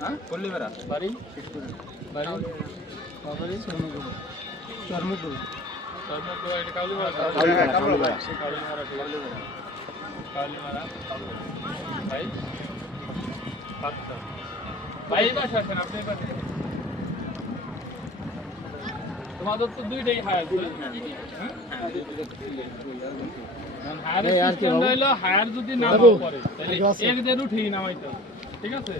হ্যাঁ? বাড়ি। বাড়ি? চর্মগুলো। তোমাদের তো দুইটাই হায়ার হায়ার সিস্টেমটা হলো হায়ার যদি না এক দেড় উঠেই নামাইতে হবে। ঠিক আছে?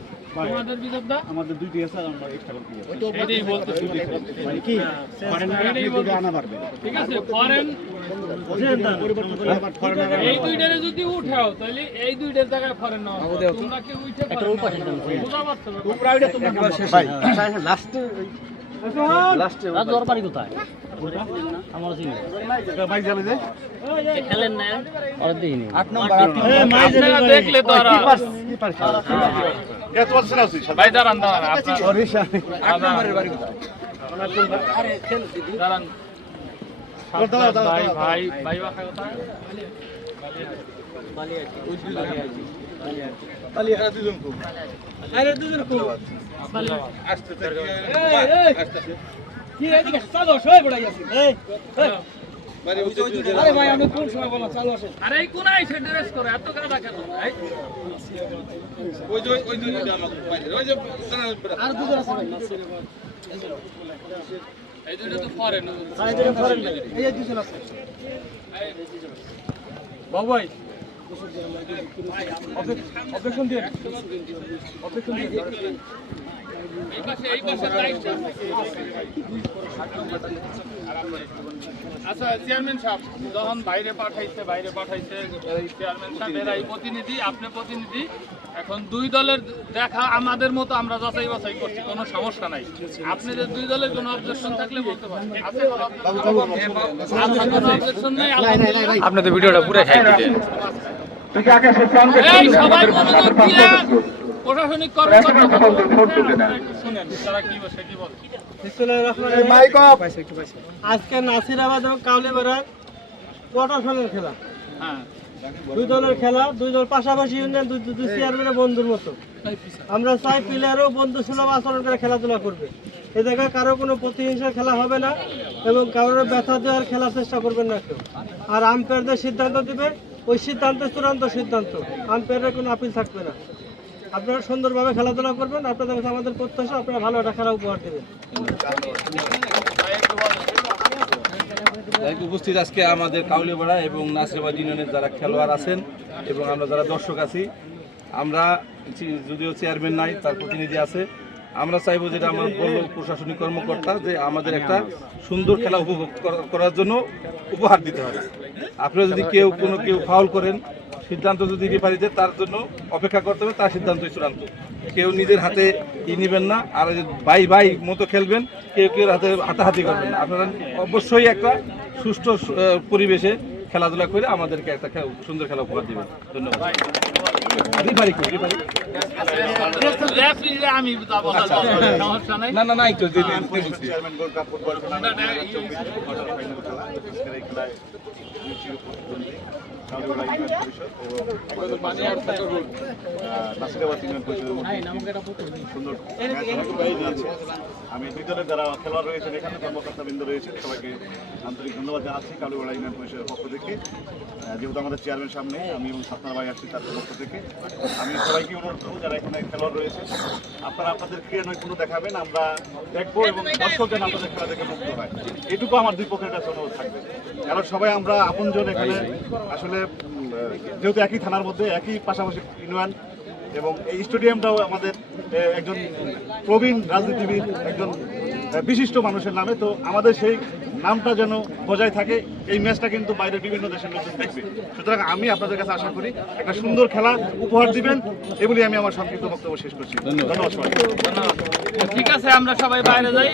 তোমাদের বিজবদা আমাদের দুইটি আছে আর আমরা একটা লোক নিয়ে এটাই বলতে মানে কি? ফরেনার আপনি আনা পারবে ঠিক আছে ফরেন পরিবর্তন করে আবার ফরেনার এই দুইটারে যদি উঠাও তাহলে এই দুইটার জায়গায় ফরেন নাও তোমরা কি উঠে পারো বুঝা পারছ ভাই বাইক জ্বালে যে আপনারা দেখলে তো আর এত বছর আছে ভাই দাঁড়ান দাঁড়ান আপনার দাঁড়ান দাঁড়াও, দাঁড়াও, ভাই দাঁড়াও। ভাই ভাই বাসা কোথায় আরে এই কোন আইসে ড্রেস করে এত গাদা কেন ভাই এই দুইটা তো ফরেন বাবু ভাই অবজেকশন দিয়ে অবজেকশন দিয়ে এই পাশে এই পাশে লাইটটা আচ্ছা চেয়ারম্যান সাহেব যখন বাইরে পাঠাইছে বাইরে পাঠাইছে চেয়ারম্যান সাহেব এরা এই প্রতিনিধি আপনি প্রতিনিধি এখন দুই দলের দেখা আমাদের মতো আমরা যাচাই বাছাই করছি কোনো সমস্যা নাই আপনাদের দুই দলের কোনো অবজেকশন থাকলে বলতে পারেন আছে আপনার কোনো অবজেকশন নাই আলহামদুলিল্লাহ। আপনি তো ভিডিওটা পুরো খাই দিলেন প্রশাসনিক আজকে নাসিরাবাদ এবং কাউলিপাড়ার কোয়ার্টার ফাইনাল খেলা। হ্যাঁ। দুই দলের খেলা দুই দল পাশাপাশি ইউনিয়ন দুই দুই চেয়ারম্যানের বন্ধুর মতো। আমরা চাই প্লেয়ারও বন্ধু সুলভ আচরণ করে খেলাধুলা করবে। এ জায়গায় কারও কোনো প্রতিহিংসার খেলা হবে না এবং কারোর ব্যথা দেওয়ার খেলার চেষ্টা করবেন না কেউ। আর আম্পায়ারদের সিদ্ধান্ত দিবে ওই সিদ্ধান্ত, চূড়ান্ত সিদ্ধান্ত। আম্পায়ারের কোনো আপিল থাকবে না। আপনারা সুন্দরভাবে খেলাধুলা করবেন, আপনাদের কাছে আমাদের প্রত্যাশা, আপনারা ভালো একটা খেলা উপহার দেবেন। উপস্থিত আজকে আমাদের কাউলিপাড়া এবং নাসিরাবাদ ইউনিয়নের যারা খেলোয়াড় আছেন এবং আমরা যারা দর্শক আছি, আমরা যদিও চেয়ারম্যান নাই, তার প্রতিনিধি আছে, আমরা চাইব যেটা আমার বলল প্রশাসনিক কর্মকর্তা, যে আমাদের একটা সুন্দর খেলা উপভোগ করা- করার জন্য উপহার দিতে হবে। আপনারা যদি কেউ কোনো কেউ ফাউল করেন, সিদ্ধান্ত যদি রেফারিতে তার জন্য অপেক্ষা করতে হবে, তার সিদ্ধান্তই চূড়ান্ত। কেউ নিজের হাতে ই নেবেন না, আর বাই বাই মতো খেলবেন, কেউ কেউ হাতে হাতাহাতি করবেন না। আপনারা অবশ্যই একটা সুষ্ঠু পরিবেশে খেলাধুলা করে আমাদেরকে একটা সুন্দর খেলা উপহার দিবেন। ধন্যবাদ। আমি না না এই খেলায় দুই। আমি দলের যারা খেলোয়াড় রয়েছেন এখানে কর্মকর্তা কর্মকর্তাবৃন্দ রয়েছেন সবাইকে আন্তরিক ধন্যবাদ জানাচ্ছি। কালুবাড়া ইউনিয়ন পরিষদের পক্ষ থেকে। আহ, যেহেতু আমাদের চেয়ারম্যান সামনে আমি এবং সাতনার ভাই আসছি তার পক্ষ থেকে। আমি সবাইকে অনুরোধ করব যারা এখানে খেলোয়াড় রয়েছে আপনারা আপনাদের ক্রিয়া নৈপুণ্য দেখাবেন আমরা দেখব এবং দর্শক যেন আপনাদের খেলা দেখে মুক্ত হয়। এটুকু আমার দুই পক্ষের কাছে অনুরোধ থাকবে। কারণ সবাই আমরা আপনজন এখানে আসলে যেহেতু একই থানার মধ্যে একই পাশাপাশি ইউনিয়ন এবং এই স্টেডিয়ামটাও আমাদের একজন প্রবীণ রাজনীতিবিদ একজন বিশিষ্ট মানুষের নামে। তো আমাদের সেই নামটা যেন বজায় থাকে এই ম্যাচটা কিন্তু বাইরের বিভিন্ন দেশের লোকজন দেখবে। সুতরাং আমি আপনাদের কাছে আশা করি একটা সুন্দর খেলা উপহার দিবেন এগুলি আমি আমার সংক্ষিপ্ত বক্তব্য শেষ করছি। ধন্যবাদ। ঠিক আছে আমরা সবাই বাইরে যাই।